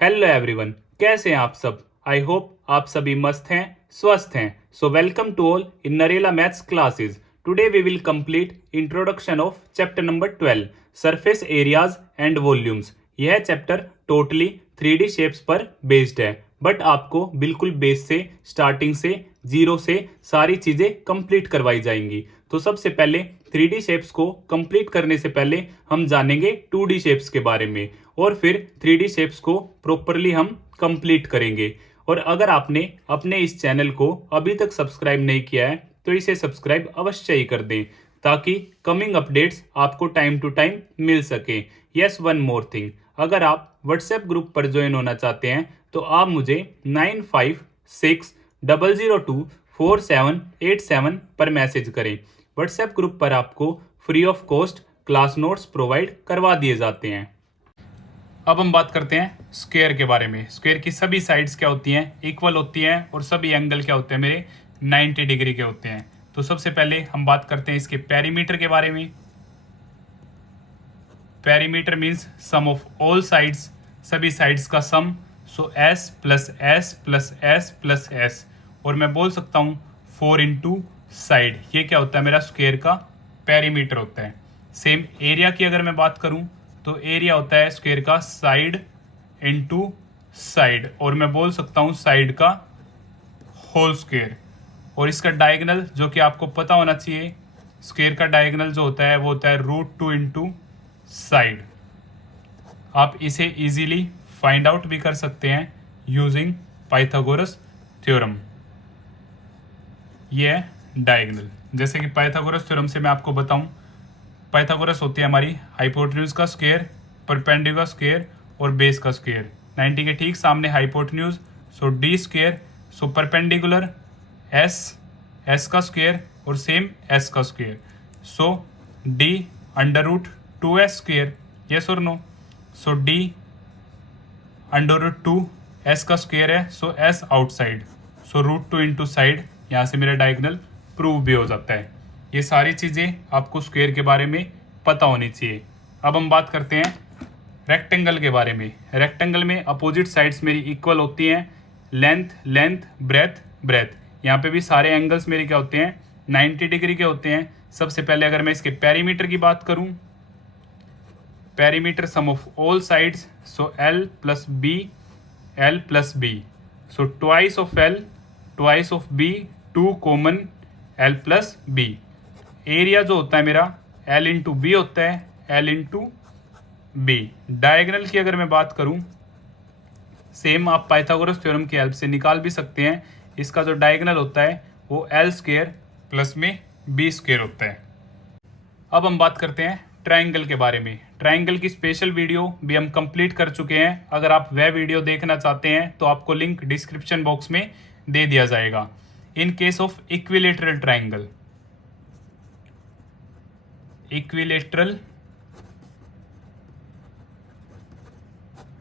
Hello everyone, कैसे हैं आप सब। आई होप आप सभी मस्त हैं, स्वस्थ हैं। So welcome to all in Narela maths classes. Today we will complete introduction of chapter number 12 surface areas and volumes. यह चैप्टर टोटली 3D शेप्स पर बेस्ड है, बट आपको बिल्कुल बेस से स्टार्टिंग से जीरो से सारी चीजें कंप्लीट करवाई जाएंगी। तो सबसे पहले 3D शेप्स को कंप्लीट करने से पहले हम जानेंगे 2D शेप्स के बारे में, और फिर 3D शेप्स को प्रॉपरली हम कंप्लीट करेंगे। और अगर आपने अपने इस चैनल को अभी तक सब्सक्राइब नहीं किया है तो इसे सब्सक्राइब अवश्य ही कर दें, ताकि कमिंग अपडेट्स आपको टाइम टू टाइम मिल सके। यस, वन मोर थिंग, अगर आप व्हाट्सएप ग्रुप पर ज्वाइन होना चाहते हैं तो आप मुझे 9560024787 पर मैसेज करें। व्हाट्सएप ग्रुप पर आपको free of cost class notes provide करवा दिए जाते हैं। अब हम बात करते हैं स्क्वायर के बारे में। स्क्वायर की सभी साइड्स क्या होती हैं, इक्वल होती हैं, और सभी एंगल क्या होते हैं मेरे 90 डिग्री के होते हैं। तो सबसे पहले हम बात करते हैं इसके पेरीमीटर के बारे में। Perimeter means sum of all sides, सभी साइड्स का sum. So S plus S plus S plus S, और मैं बोल सकता हूँ 4 इंटू साइड। ये क्या होता है मेरा स्क्वायर का पेरीमीटर होता है। सेम एरिया की अगर मैं बात करूँ तो एरिया होता है स्क्वायर का साइड इंटू साइड, और मैं बोल सकता हूँ साइड का होल स्क्वायर। और इसका डायगोनल जो कि आपको पता होना चाहिए, स्क्वायर का डायगोनल जो होता है वो होता है √2 इंटू साइड। आप इसे इजीली फाइंड आउट भी कर सकते हैं यूजिंग पाइथागोरस थ्योरम। ये है डायगोनल। जैसे कि पाइथागोरस थ्योरम से मैं आपको बताऊं, पाइथागोरस होती है हमारी हाइपोटेन्यूज का स्क्वायर, परपेंडिकुलर स्क्वायर और बेस का स्क्वायर। 90 के ठीक सामने hypotenuse, so D square, so perpendicular S का स्क्वायर और सेम एस का square, so D √2s square. Yes और नो? सो डी √2s का स्क्वायर है, so S outside, so √2 into side. यहाँ से मेरा डायगोनल प्रूव भी हो जाता है। ये सारी चीज़ें आपको स्क्वायर के बारे में पता होनी चाहिए। अब हम बात करते हैं रेक्टेंगल के बारे में। रेक्टेंगल में अपोजिट साइड्स मेरी इक्वल होती हैं, लेंथ लेंथ, ब्रेथ ब्रेथ। यहाँ पे भी सारे एंगल्स मेरे क्या होते हैं 90 डिग्री के होते हैं। सबसे पहले अगर मैं इसके पेरीमीटर की बात करूँ, perimeter sum of all sides, so L plus B, so twice of L twice of B, 2 common L plus B। Area जो होता है मेरा L इंटू बी होता है, L इंटू बी। डायगोनल की अगर मैं बात करूं, सेम आप पाइथागोरस थ्योरम की हेल्प से निकाल भी सकते हैं। इसका जो डायगोनल होता है वो L स्क्वायर प्लस में B स्क्वायर होता है। अब हम बात करते हैं ट्राइंगल के बारे में। ट्राइंगल की स्पेशल वीडियो भी हम कंप्लीट कर चुके हैं। अगर आप वह वीडियो देखना चाहते हैं तो आपको लिंक डिस्क्रिप्शन बॉक्स में दे दिया जाएगा। In case of equilateral triangle, equilateral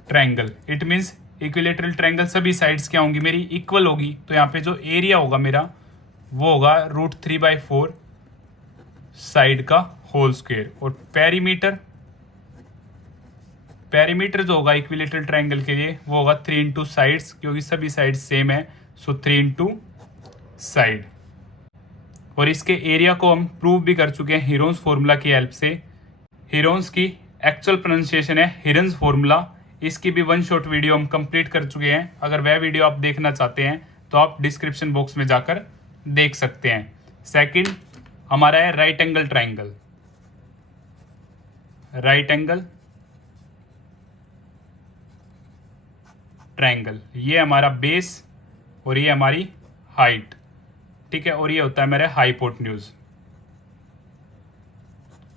triangle it means equilateral triangle सभी साइड्स क्या होंगी मेरी इक्वल होगी। तो यहाँ पे जो एरिया होगा मेरा वो होगा √3/4 साइड का होल स्क्वायर। और पेरीमीटर जो होगा इक्विलेटरल ट्राइंगल के लिए वो होगा 3 इंटू साइड्स, क्योंकि सभी साइड्स सेम है, सो 3 इंटू साइड। और इसके एरिया को हम प्रूव भी कर चुके हैं हीरोन्स फॉर्मूला की हेल्प से। हीरोन्स की एक्चुअल प्रोनाउंसिएशन है हिरन्स फॉर्मूला। इसकी भी वन शॉट वीडियो हम कंप्लीट कर चुके हैं। अगर वह वीडियो आप देखना चाहते हैं तो आप डिस्क्रिप्शन बॉक्स में जाकर देख सकते हैं। सेकंड हमारा है right angle triangle. Right angle triangle, ये हमारा बेस और ये हमारी हाइट, ठीक है, और ये होता है मेरा hypotenuse.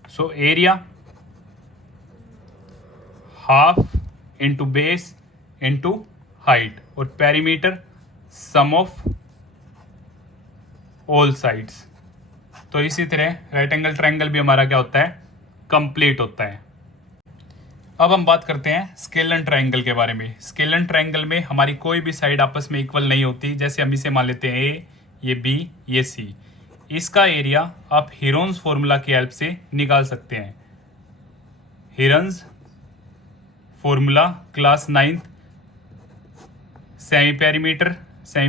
So area half into base into height, और perimeter sum of all sides. तो इसी तरह राइट एंगल ट्राइंगल भी हमारा क्या होता है कंप्लीट होता है। अब हम बात करते हैं स्केलन ट्राइंगल के बारे में। स्केलन ट्राइंगल में हमारी कोई भी साइड आपस में इक्वल नहीं होती। जैसे हम इसे मान लेते हैं ए, ये बी, ये सी। इसका एरिया आप हीरोन्स फॉर्मूला की हेल्प से निकाल सकते हैं। Heron's formula class 9th semi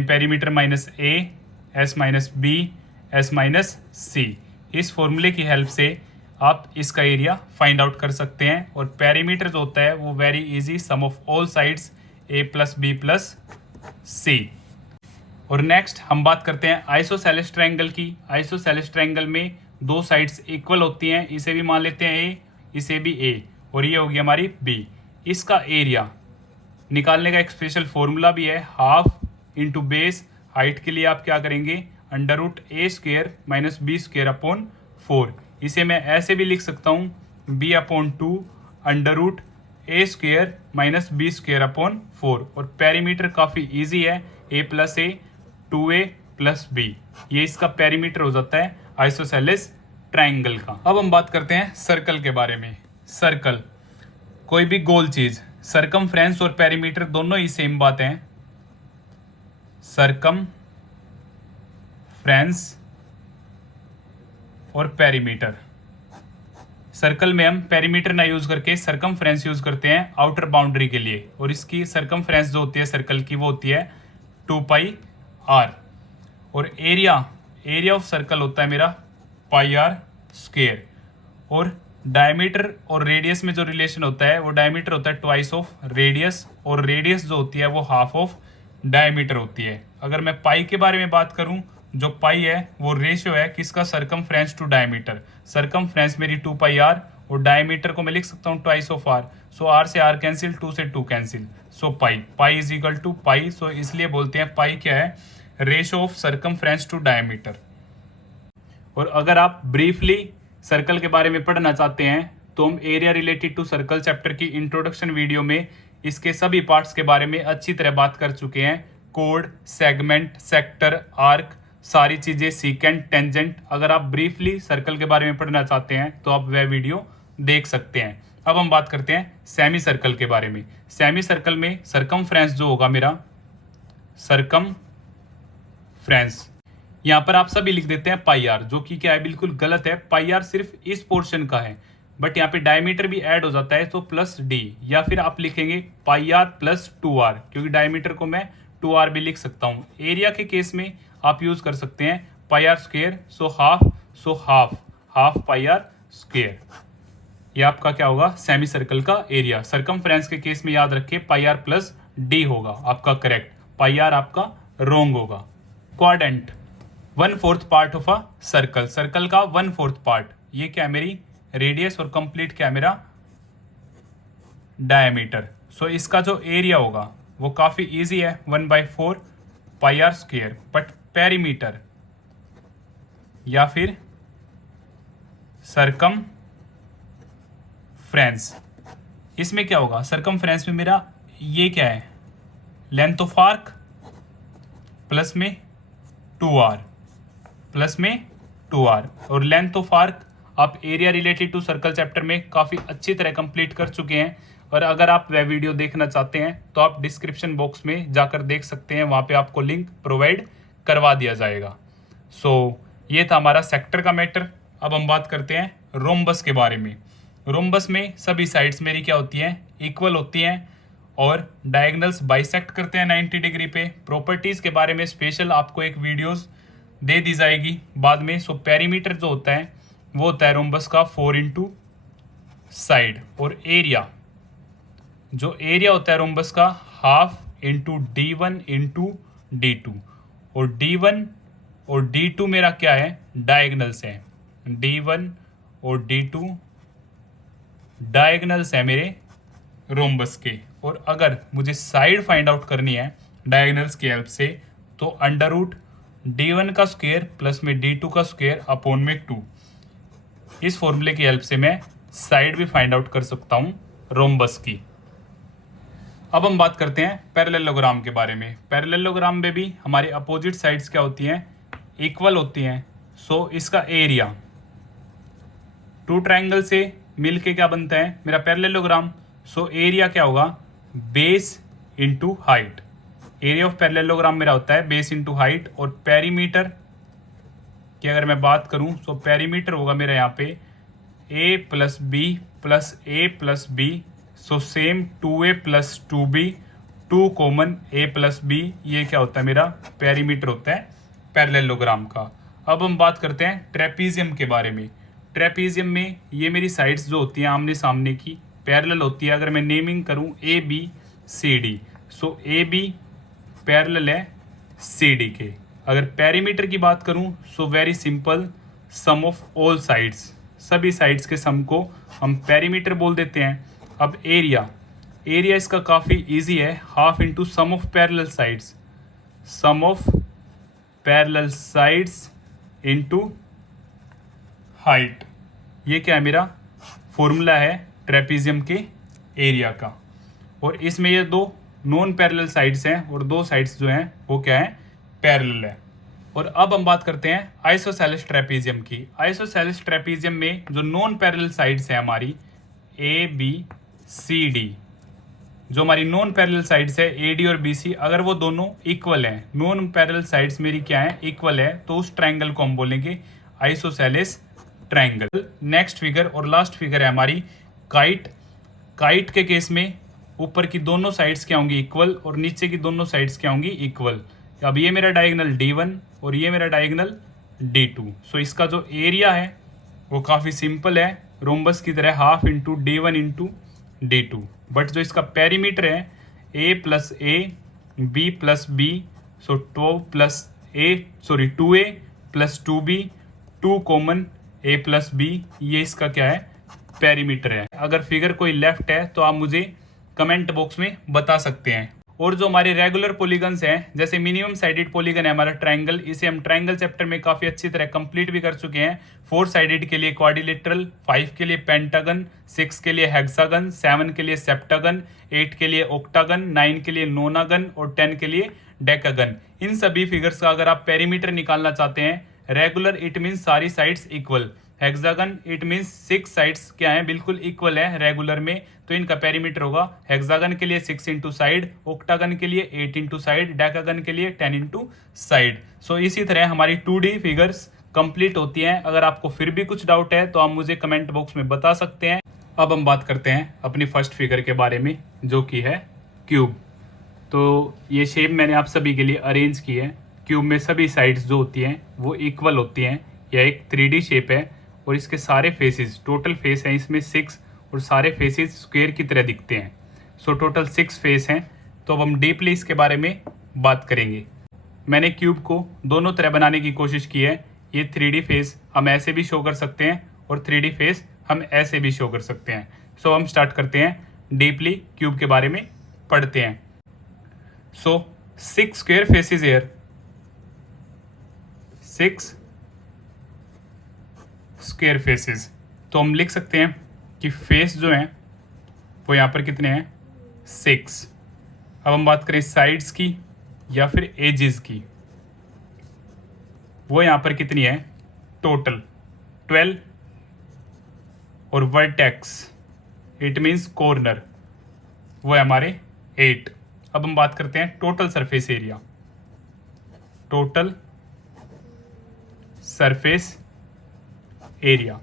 perimeter minus A, S minus B, S minus C. इस फॉर्मूले की हेल्प से आप इसका एरिया फाइंड आउट कर सकते हैं। और पेरीमीटर जो होता है वो very easy, sum of all sides A plus B plus C. और नेक्स्ट हम बात करते हैं आइसोसेलेस ट्रायंगल की। आइसोसेलेस ट्रायंगल में दो साइड्स इक्वल होती हैं, इसे भी मान लेते हैं ए, इसे भी ए, और ये होगी हमारी बी। इसका एरिया निकालने का एक स्पेशल फॉर्मूला भी है, हाफ इंटू बेस। हाइट के लिए आप क्या करेंगे, under root A square minus B square upon 4। इसे मैं ऐसे भी लिख सकता हूँ B upon 2 under root A square minus B square upon 4। और पेरीमीटर काफ़ी ईजी है, A plus A 2a plus B, ये इसका पेरीमीटर हो जाता है आइसोसेलेस ट्रायंगल का। अब हम बात करते हैं सर्कल के बारे में। सर्कल कोई भी गोल चीज, सरकमफ्रेंस और पेरीमीटर दोनों ही सेम बात हैं। सरकमफ्रेंस और पेरीमीटर। सर्कल में हम पेरीमीटर ना यूज करके सरकमफ्रेंस यूज करते हैं आउटर बाउंड्री के लिए, और इसकी सरकमफ्रेंस जो होती है सर्कल की वो होती है 2πr। और एरिया ऑफ सर्कल होता है मेरा πr स्क्वेयर। और डायमीटर और रेडियस में जो रिलेशन होता है वो डायमीटर होता है ट्वाइस ऑफ रेडियस, और रेडियस जो होती है वो हाफ ऑफ डायमीटर होती है। अगर मैं पाई के बारे में बात करूं, जो पाई है वो रेशियो है किसका, सरकमफ्रेंस टू डायमीटर। सरकमफ्रेंस मेरी 2πr और डायमीटर को मैं लिख सकता हूँ twice of r। So r से r कैंसिल, 2 से 2 cancel, so pi is equal to pi. So इसलिए बोलते हैं पाई क्या है, ratio of circumference to diameter. और अगर आप ब्रीफली सर्कल के बारे में पढ़ना चाहते हैं तो हम area related to circle chapter की इंट्रोडक्शन वीडियो में इसके सभी पार्ट्स के बारे में अच्छी तरह बात कर चुके हैं। कोड, सेगमेंट, सेक्टर, आर्क, सारी चीज़ें, सीकेंट, टेंजेंट। अगर आप ब्रीफली सर्कल के बारे में पढ़ना चाहते हैं तो आप वह वीडियो देख सकते हैं। अब हम बात करते हैं सेमी सर्कल के बारे में। सेमी सर्कल में सरकमफ्रेंस जो होगा मेरा, सरकमफ्रेंस यहाँ पर आप सभी लिख देते हैं πr, जो कि क्या है, बिल्कुल गलत है। πr सिर्फ इस पोर्शन का है, बट यहाँ पे डायमीटर भी ऐड हो जाता है तो प्लस d, या फिर आप लिखेंगे πr प्लस 2r, क्योंकि डायमीटर को मैं 2r भी लिख सकता हूँ। एरिया के केस में आप यूज कर सकते हैं πr square, so half πr square. ये आपका क्या होगा, सेमी सर्कल का एरिया। सरकमफ्रेंस के केस में याद रखिए πr प्लस d होगा आपका करेक्ट, πr आपका रॉन्ग होगा। Quadrant, 1/4 part of a circle. Circle का 1/4 पार्ट, ये क्या है मेरी रेडियस, और कंप्लीट क्या है मेरा डायमीटर। सो इसका जो एरिया होगा वो काफी इजी है, 1/4 πr स्क्वेयर। बट पेरीमीटर या फिर सरकमफ्रेंस, इसमें क्या होगा, सरकमफ्रेंस में मेरा ये क्या है, लेंथ ऑफ आर्क प्लस में 2r प्लस में 2r। और लेंथ ऑफ आर्क आप area related to circle chapter में काफ़ी अच्छी तरह कंप्लीट कर चुके हैं। और अगर आप वह वीडियो देखना चाहते हैं तो आप डिस्क्रिप्शन बॉक्स में जाकर देख सकते हैं, वहाँ पे आपको लिंक प्रोवाइड करवा दिया जाएगा। सो ये था हमारा सेक्टर का मैटर। अब हम बात करते हैं रोम्बस के बारे में। रोम्बस में सभी साइड्स मेरी क्या होती हैं, इक्वल होती हैं, और डायगोनल्स बाइसेक्ट करते हैं 90 डिग्री पे। प्रॉपर्टीज़ के बारे में स्पेशल आपको एक वीडियोस दे दी जाएगी बाद में। सो पेरीमीटर जो होता है वो होता है रोम्बस का 4 इंटू साइड, और एरिया जो एरिया होता है रोम्बस का half into d1 into d2। और d1 और d2 मेरा क्या है, डायगोनल्स है। d1 और d2 डायगोनल्स है मेरे रोम्बस के। और अगर मुझे साइड फाइंड आउट करनी है डायगोनल्स की हेल्प से, तो अंडर रूट d1 का स्क्वायर प्लस में d2 का स्क्वायर अपॉन में 2, इस फॉर्मूले की हेल्प से मैं साइड भी फाइंड आउट कर सकता हूँ रोम्बस की। अब हम बात करते हैं पैरेललोग्राम के बारे में। पैरेललोग्राम में भी हमारी अपोजिट साइड्स क्या होती हैं, इक्वल होती हैं। सो इसका एरिया, टू ट्रायंगल से मिलके क्या बनता है मेरा पैरेललोग्राम। सो एरिया क्या होगा, base into height. Area of parallelogram मेरा होता है बेस इंटू हाइट। और पेरीमीटर की अगर मैं बात करूं तो पेरीमीटर होगा मेरा यहाँ पे a plus B plus a plus B. So same 2a plus 2b 2 common A plus B, ये क्या होता है मेरा पेरीमीटर होता है पैरेललोग्राम का। अब हम बात करते हैं ट्रेपीजियम के बारे में। ट्रेपीजियम में ये मेरी साइड्स जो होती हैं आमने सामने की पैरेलल होती है। अगर मैं नेमिंग करूं A B C D, so A B parallel है सी डी के। अगर पेरीमीटर की बात करूं so very simple, sum of all sides, सभी साइड्स के सम को हम पेरीमीटर बोल देते हैं। अब एरिया, एरिया इसका काफ़ी इजी है, half into sum of parallel sides, sum of parallel sides into height. ये क्या है मेरा फॉर्मूला है ट्रेपीजियम के एरिया का। और इसमें ये दो नॉन पैरेलल साइड्स हैं और दो साइड्स जो हैं वो क्या है पैरेलल है। और अब हम बात करते हैं आइसोसेलेस ट्रेपीजियम की। आइसोसेलेस ट्रेपीजियम में जो नॉन पैरेलल साइड्स हैं हमारी ए बी सी डी, जो हमारी नॉन पैरेलल साइड्स है ए डी और बी सी, अगर वो दोनों इक्वल हैं, नॉन पैरेलल साइड्स मेरी क्या है इक्वल है, तो उस ट्रायंगल को हम बोलेंगे आइसोसेलेस ट्रायंगल। नेक्स्ट फिगर और लास्ट फिगर है हमारी काइट। काइट के केस में ऊपर की दोनों साइड्स क्या होंगी इक्वल और नीचे की दोनों साइड्स क्या होंगी इक्वल। अब ये मेरा डायगोनल D1 और ये मेरा डायगोनल D2। सो इसका जो एरिया है वो काफ़ी सिंपल है, रोम्बस की तरह half into D1 into D2। But जो इसका पेरीमीटर है A plus A B plus B, so 2A plus 2B, 2 common A plus B, ये इसका क्या है पेरीमीटर है। अगर फिगर कोई लेफ्ट है तो आप मुझे कमेंट बॉक्स में बता सकते हैं। और जो हमारे रेगुलर पॉलीगन्स हैं, जैसे मिनिमम साइडेड पॉलीगन है हमारा ट्रायंगल, इसे हम ट्रायंगल चैप्टर में काफ़ी अच्छी तरह कंप्लीट भी कर चुके हैं। 4 साइडेड के लिए क्वाड्रिलेटरल, 5 के लिए पेंटागन, 6 के लिए हेक्सागन, 7 के लिए सेप्टागन, 8 के लिए ऑक्टागन, 9 के लिए नोनागन और 10 के लिए डेकागन। इन सभी फिगर्स का अगर आप पेरीमीटर निकालना चाहते हैं, रेगुलर इट मीन्स सारी sides equal, hexagon it means 6 sides क्या है बिल्कुल इक्वल है रेगुलर में, तो इनका पेरीमीटर होगा हेक्सागन के लिए 6 इंटू साइड, ऑक्टागन के लिए 8 इंटू साइड, डेकागन के लिए 10 इंटू साइड। सो इसी तरह हमारी 2D फिगर्स कंप्लीट होती हैं। अगर आपको फिर भी कुछ डाउट है तो आप मुझे कमेंट बॉक्स में बता सकते हैं। अब हम बात करते हैं अपनी फर्स्ट फिगर के बारे में जो कि है क्यूब। तो ये शेप मैंने आप सभी के लिए अरेंज की है। क्यूब में सभी साइड्स जो होती हैं वो इक्वल होती हैं। यह एक 3D शेप है और इसके सारे फेसेस, टोटल फेस हैं इसमें 6 और सारे फेसेस स्क्वायर की तरह दिखते हैं। सो टोटल 6 फेस हैं। तो अब हम डीपली इसके बारे में बात करेंगे। मैंने क्यूब को दोनों तरह बनाने की कोशिश की है। ये 3D फेस हम ऐसे भी शो कर सकते हैं और 3D फेस हम ऐसे भी शो कर सकते हैं। सो हम स्टार्ट करते हैं डीपली क्यूब के बारे में पढ़ते हैं। So 6 square faces here, 6 square faces. तो हम लिख सकते हैं कि फेस जो हैं वो यहाँ पर कितने हैं 6। अब हम बात करें साइड्स की या फिर एजेस की, वो यहाँ पर कितनी है टोटल 12 और वर्टेक्स इट मीन्स कॉर्नर वो है हमारे 8। अब हम बात करते हैं total surface area. Total surface area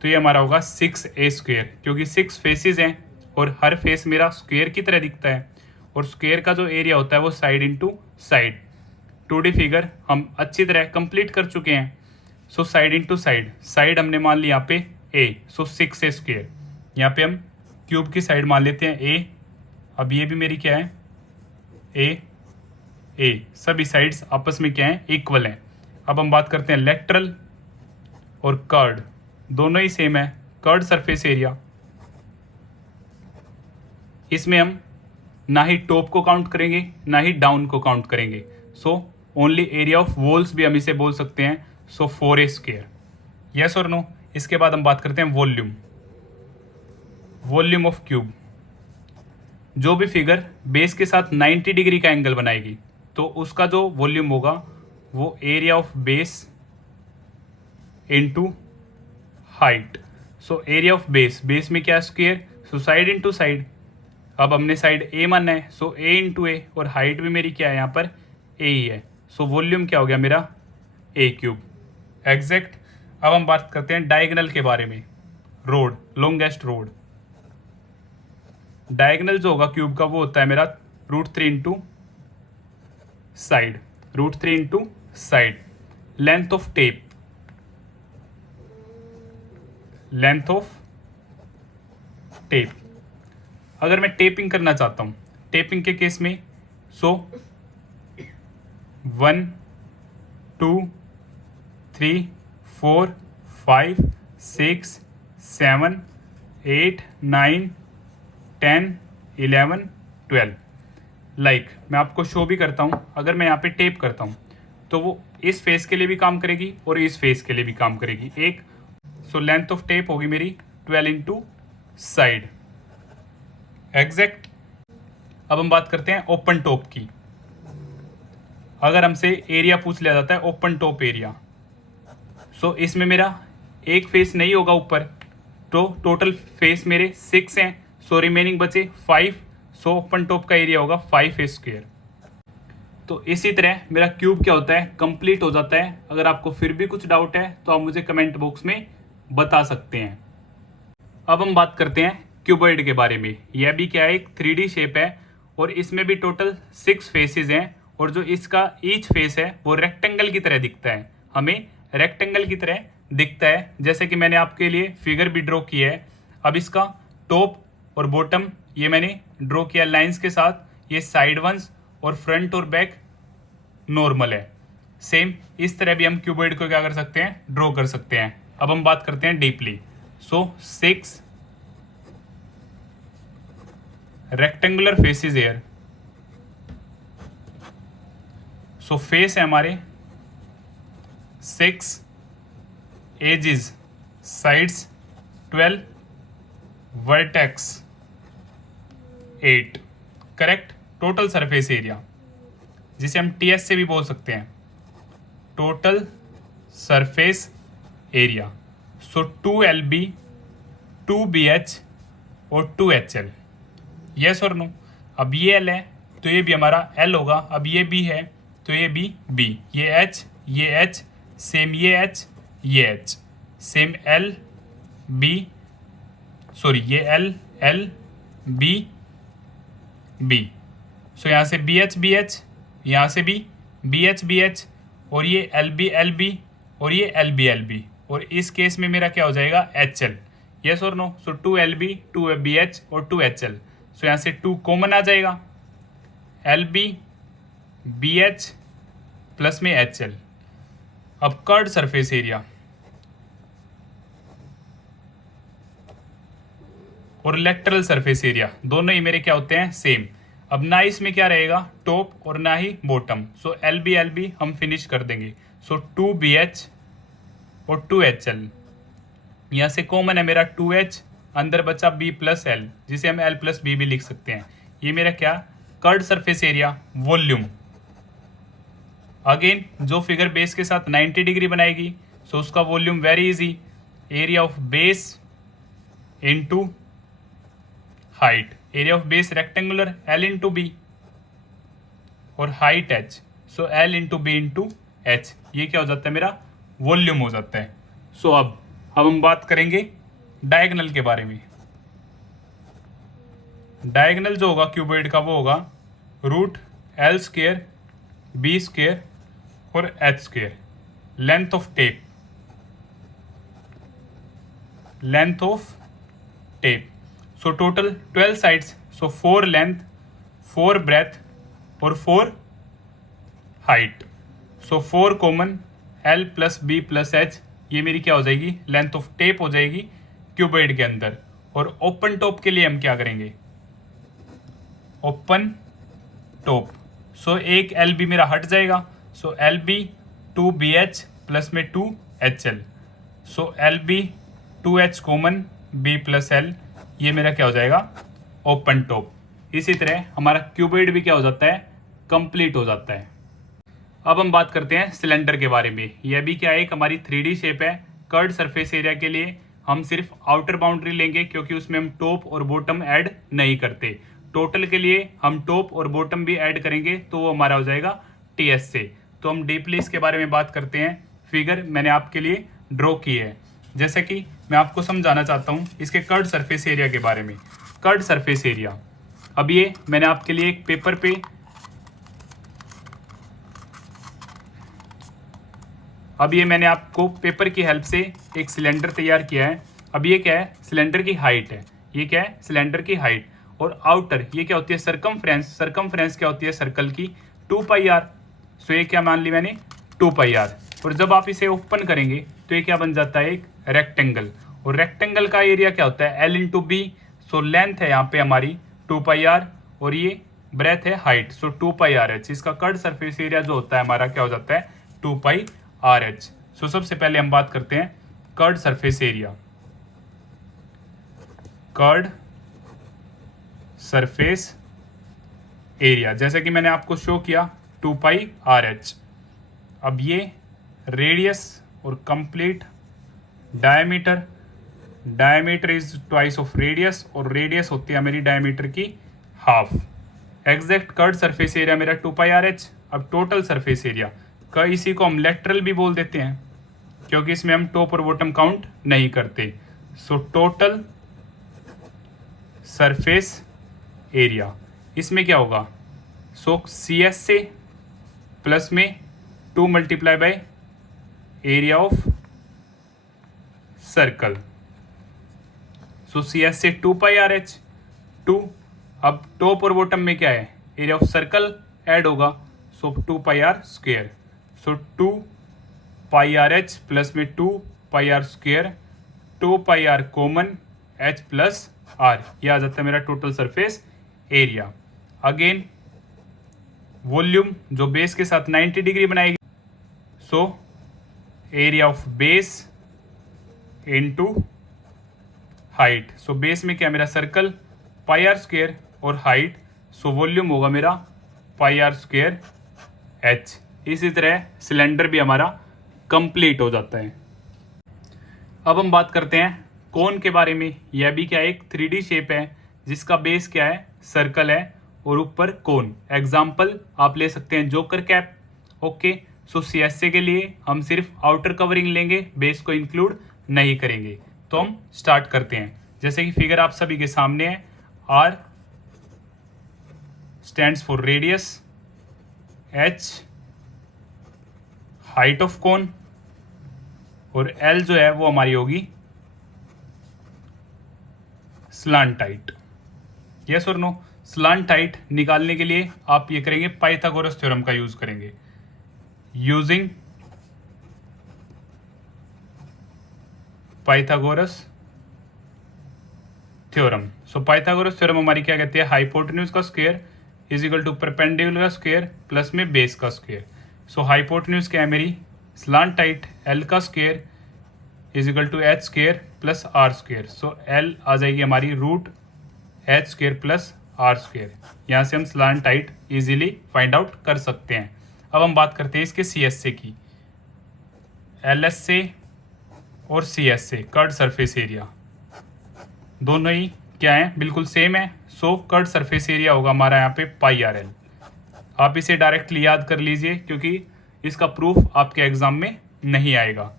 तो ये हमारा होगा 6A स्क्वायर, क्योंकि 6 फेसेस हैं और हर फेस मेरा स्क्वायर की तरह दिखता है और स्क्वायर का जो एरिया होता है वो side into side. 2D figure हम अच्छी तरह कंप्लीट कर चुके हैं। So side into side, side हमने मान ली यहाँ पे A, सो 6A स्क्वायर। यहाँ पे हम क्यूब की साइड मान लेते हैं A। अब ये भी मेरी क्या है A, सभी साइड्स आपस में क्या है इक्वल हैं। अब हम बात करते हैं लेटरल और कर्ड, दोनों ही सेम है। कर्ड सरफेस एरिया, इसमें हम ना ही टॉप को काउंट करेंगे ना ही डाउन को काउंट करेंगे। So only area of walls भी हम इसे बोल सकते हैं। सो 4A स्क्वायर, यस और नो। इसके बाद हम बात करते हैं वॉल्यूम। वॉल्यूम ऑफ क्यूब, जो भी फिगर बेस के साथ 90 डिग्री का एंगल बनाएगी तो उसका जो वॉल्यूम होगा वो area of base into height. So area of base, base में क्या square, so side into side. अब हमने साइड A मानना है, सो A इंटू ए, और हाइट भी मेरी क्या है यहाँ पर A ही है। सो वॉल्यूम क्या हो गया मेरा A क्यूब एग्जैक्ट। अब हम बात करते हैं डायगोनल के बारे में। रोड, लॉन्गेस्ट रोड, डायगोनल जो होगा क्यूब का वो होता है मेरा √3 into side, √3 into side. Length of tape, length of tape. अगर मैं टेपिंग करना चाहता हूँ, टेपिंग के केस में 1 2 3 4 5 6 7 8 9 10 11 12। लाइक मैं आपको शो भी करता हूँ, अगर मैं यहाँ पे टेप करता हूँ तो वो इस फेस के लिए भी काम करेगी और इस फेस के लिए भी काम करेगी एक। सो लेंथ ऑफ टेप होगी मेरी 12 इंटू साइड एग्जैक्ट। अब हम बात करते हैं ओपन टॉप की। अगर हमसे एरिया पूछ लिया जाता है ओपन टॉप एरिया, सो इसमें मेरा एक फेस नहीं होगा ऊपर, तो टोटल फेस मेरे 6 हैं, सो रिमेनिंग बचे 5। सो ओपन टॉप का एरिया होगा 5 स्क्वायर। तो इसी तरह मेरा क्यूब क्या होता है, कंप्लीट हो जाता है। अगर आपको फिर भी कुछ डाउट है तो आप मुझे कमेंट बॉक्स में बता सकते हैं। अब हम बात करते हैं क्यूबॉइड के बारे में। यह भी क्या है, एक 3D शेप है और इसमें भी टोटल 6 फेसेस हैं, और जो इसका ईच फेस है वो रेक्टेंगल की तरह दिखता है, हमें रेक्टेंगल की तरह दिखता है। जैसे कि मैंने आपके लिए फिगर भी ड्रॉ किया है। अब इसका टॉप और बॉटम ये मैंने ड्रॉ किया लाइंस के साथ। ये साइड वंस और फ्रंट और बैक नॉर्मल है। सेम इस तरह भी हम क्यूबॉइड को क्या कर सकते हैं, ड्रॉ कर सकते हैं। अब हम बात करते हैं deeply. So 6 rectangular faces here. So face है हमारे 6, edges sides 12, vertex 8। Correct. Total surface area, जिसे हम टीएस से भी बोल सकते हैं, टोटल सरफेस एरिया। सो 2LB 2BH और 2HL। यस और नो। अब ये L है तो ये भी हमारा L होगा। अब ये B है तो ये भी B। ये H सेम, ये H ये H same, L B sorry ये L B B। सो यहाँ से BH यहाँ से भी BH और ये LB और ये LB और इस केस में मेरा क्या हो जाएगा, HL। यस और नो। सो 2LB 2BH और 2HL। सो यहाँ से 2 कॉमन आ जाएगा, LB BH प्लस में HL। अब कर्ड सरफेस एरिया और लेटरल सरफेस एरिया दोनों ही मेरे क्या होते हैं, सेम। अब ना इसमें क्या रहेगा टॉप और ना ही बॉटम। सो LB हम फिनिश कर देंगे। सो 2BH और 2HL। यहाँ से कॉमन है मेरा 2H, अंदर बचा B प्लस L, जिसे हम L प्लस B भी लिख सकते हैं। ये मेरा क्या, curved surface area volume. Again जो फिगर बेस के साथ 90 डिग्री बनाएगी, सो उसका volume very easy, area of base into height. Area of base rectangular, L into B, और height H, so L into B into H। ये क्या हो जाता है, मेरा वॉल्यूम हो जाता है। सो अब हम बात करेंगे डायगोनल के बारे में। डायगोनल जो होगा क्यूबॉइड का वो होगा √L² B² और H²। Length of tape, length of tape. So total 12 sides, so 4 length 4 breadth और 4 height. So 4 common, L plus B plus H। ये मेरी क्या हो जाएगी, लेंथ ऑफ टेप हो जाएगी क्यूबॉइड के अंदर। और ओपन टॉप के लिए हम क्या करेंगे, ओपन टॉप। सो एक LB मेरा हट जाएगा। सो LB 2BH प्लस में 2HL। सो LB 2H common, B plus L। ये मेरा क्या हो जाएगा, ओपन टॉप। इसी तरह हमारा क्यूबॉइड भी क्या हो जाता है, कंप्लीट हो जाता है। अब हम बात करते हैं सिलेंडर के बारे में। यह भी क्या है, एक हमारी 3D शेप है। कर्ड सरफेस एरिया के लिए हम सिर्फ आउटर बाउंड्री लेंगे, क्योंकि उसमें हम टॉप और बॉटम ऐड नहीं करते। टोटल के लिए हम टॉप और बॉटम भी ऐड करेंगे तो वो हमारा हो जाएगा TS से। तो हम डीपली इसके बारे में बात करते हैं। फिगर मैंने आपके लिए ड्रॉ की है। जैसे कि मैं आपको समझाना चाहता हूँ इसके कर्ड सरफेस एरिया के बारे में। कर्ड सरफेस एरिया, अब ये मैंने आपके लिए एक पेपर पे अब ये मैंने आपको पेपर की हेल्प से एक सिलेंडर तैयार किया है। अब ये क्या है, सिलेंडर की हाइट है। ये क्या है, सिलेंडर की हाइट। और आउटर ये क्या होती है, सरकमफ्रेंस। सरकमफ्रेंस क्या होती है, सर्कल की 2πr। सो ये क्या मान ली मैंने, 2πr। और जब आप इसे ओपन करेंगे तो ये क्या बन जाता है, एक रेक्टेंगल। और रेक्टेंगल का एरिया क्या होता है, L/B। सो लेंथ है यहाँ पे हमारी 2πr और ये ब्रेथ है हाइट, सो 2πrh। इसका कर्ड सरफेस एरिया जो होता है हमारा क्या हो जाता है, 2πrh। सो सबसे पहले हम बात करते हैं curd surface area. Curd surface area जैसे कि मैंने आपको शो किया 2πrh। अब ये रेडियस और complete diameter. Diameter is twice of radius और रेडियस होती है मेरी डायमीटर की half. Exact curd surface area मेरा 2πrh। अब टोटल सरफेस एरिया का इसी को हम लेटरल भी बोल देते हैं क्योंकि इसमें हम टॉप और बॉटम काउंट नहीं करते। सो टोटल सरफेस एरिया इसमें क्या होगा, सो CS से प्लस में 2 multiply by area of circle. So CS से 2πrh 2। अब टॉप और बॉटम में क्या है, एरिया ऑफ सर्कल ऐड होगा, सो 2πr स्क्वेयर। सो 2πrh प्लस में 2πr square, 2πr common, h plus r, ये आ जाता है मेरा total surface area. Again volume जो बेस के साथ 90 डिग्री बनाएगी, so area of base into height. So base में क्या मेरा सर्कल πr स्क्वेयर और हाइट, सो वॉल्यूम होगा मेरा πr स्क्वेयर h। इसी तरह सिलेंडर भी हमारा कंप्लीट हो जाता है। अब हम बात करते हैं कोन के बारे में। यह भी क्या एक 3D शेप है जिसका बेस क्या है, सर्कल है और ऊपर कोन। एग्जाम्पल आप ले सकते हैं जोकर कैप। ओके, सो CSA के लिए हम सिर्फ आउटर कवरिंग लेंगे, बेस को इंक्लूड नहीं करेंगे। तो हम स्टार्ट करते हैं। जैसे कि फिगर आप सभी के सामने है, R stands for radius, H height of cone और L जो है वो हमारी होगी स्लांट हाइट। यस और नो, स्लांट हाइट निकालने के लिए आप ये करेंगे, पाइथागोरस थ्योरम का यूज करेंगे। Using Pythagoras theorem. So Pythagoras theorem हमारी क्या कहती है, हाइपोटेन्यूज का square is equal to perpendicular का स्क्वायर प्लस में बेस का स्क्वायर। सो हाइपोटेन्यूज क्या है मेरी, स्लांट हाइट L का square is equal to H square plus R square. So L आ जाएगी हमारी root H square plus R square. यहाँ से हम slant height easily find out कर सकते हैं। अब हम बात करते हैं इसके CSA की। LSA और CSA कर्ड सरफेस एरिया दोनों ही क्या है, बिल्कुल सेम है। सो कर्ड सरफेस एरिया होगा हमारा यहाँ पे πRL। आप इसे डायरेक्टली याद कर लीजिए क्योंकि इसका प्रूफ आपके एग्जाम में नहीं आएगा।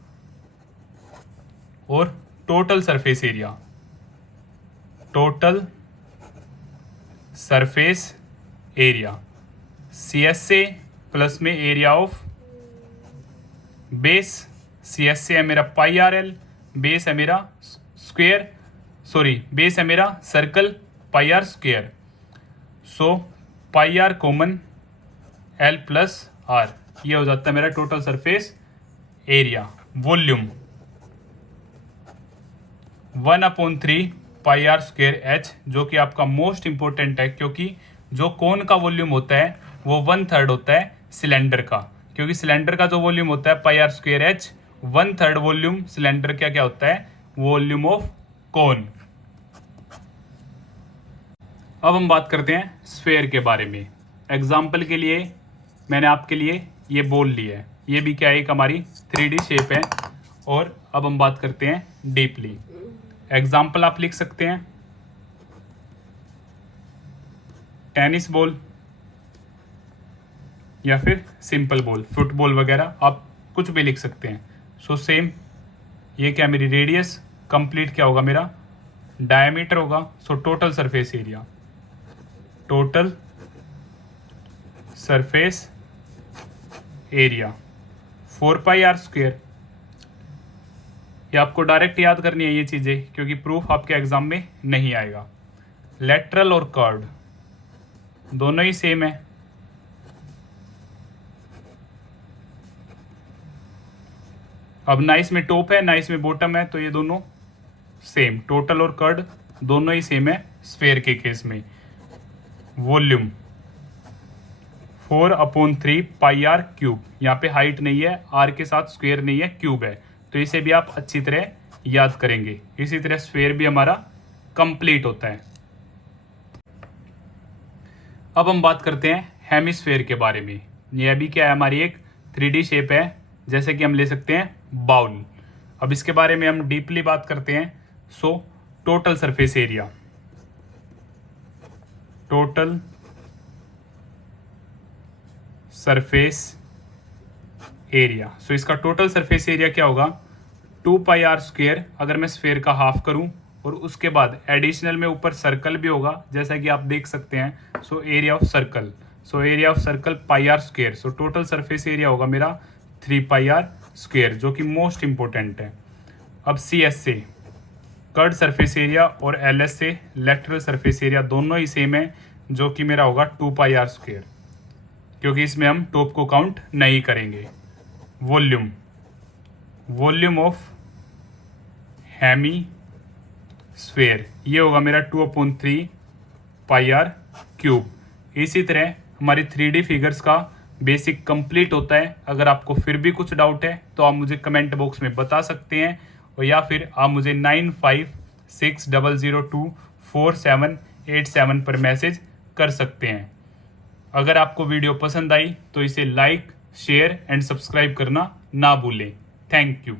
और total surface area, total surface area CSA plus में एरिया ऑफ बेस। CSA है मेरा πRL, बेस है मेरा स्क्वायर, सॉरी बेस है मेरा सर्कल πr स्क्वायर। सो πr common L plus R, ये हो जाता है मेरा total surface area. Volume 1/3 πr square h, जो कि आपका मोस्ट इंपॉर्टेंट है क्योंकि जो कोन का वॉल्यूम होता है वो 1/3 होता है सिलेंडर का। क्योंकि सिलेंडर का जो वॉल्यूम होता है πr square h, 1/3 volume cylinder का क्या होता है, वॉल्यूम ऑफ कोन। अब हम बात करते हैं स्फेयर के बारे में। एग्जाम्पल के लिए मैंने आपके लिए ये बॉल ली है, ये भी क्या है, एक हमारी 3D शेप है। और अब हम बात करते हैं डीपली। एग्जाम्पल आप लिख सकते हैं टेनिस बॉल या फिर सिंपल बॉल, फुटबॉल वगैरह आप कुछ भी लिख सकते हैं। सो सेम, ये क्या मेरी रेडियस, कंप्लीट क्या होगा मेरा डायमीटर होगा। सो total surface area total surface area 4πr²। ये आपको डायरेक्ट याद करनी है ये चीज़ें, क्योंकि प्रूफ आपके एग्जाम में नहीं आएगा। लेटरल और कर्ड दोनों ही सेम है, अब ना इसमें टॉप है ना इसमें बॉटम है, तो ये दोनों सेम, टोटल और कर्ड दोनों ही सेम है स्फेयर के केस में। Volume 4/3πr³। यहाँ पे हाइट नहीं है, आर के साथ स्क्वायर नहीं है, क्यूब है, तो इसे भी आप अच्छी तरह याद करेंगे। इसी तरह स्फेयर भी हमारा कंप्लीट होता है। अब हम बात करते हैं हेमिस्फेयर के बारे में। यह भी क्या है, हमारी एक 3D शेप है, जैसे कि हम ले सकते हैं बाउल। अब इसके बारे में हम डीपली बात करते हैं। So total surface area, total surface area, so इसका टोटल सरफेस एरिया क्या होगा, 2πr²। अगर मैं स्फेयर का हाफ करूं और उसके बाद एडिशनल में ऊपर सर्कल भी होगा, जैसा कि आप देख सकते हैं। So area of circle, so area of circle πr²। So total surface area होगा मेरा 3πr², जो कि मोस्ट इंपॉर्टेंट है। अब CS से कर्ड सरफेस एरिया और LS से लेटरल सरफेस एरिया दोनों ही सेम है, जो कि मेरा होगा 2πr², क्योंकि इसमें हम टॉप को काउंट नहीं करेंगे। वॉल्यूम, वॉल्यूम ऑफ हेमिस्फेयर, ये होगा मेरा 2/3πr³। इसी तरह हमारी 3D फिगर्स का बेसिक कंप्लीट होता है। अगर आपको फिर भी कुछ डाउट है तो आप मुझे कमेंट बॉक्स में बता सकते हैं, और या फिर आप मुझे 9560024787 पर मैसेज कर सकते हैं। अगर आपको वीडियो पसंद आई तो इसे लाइक, शेयर एंड सब्सक्राइब करना ना भूलें। Thank you.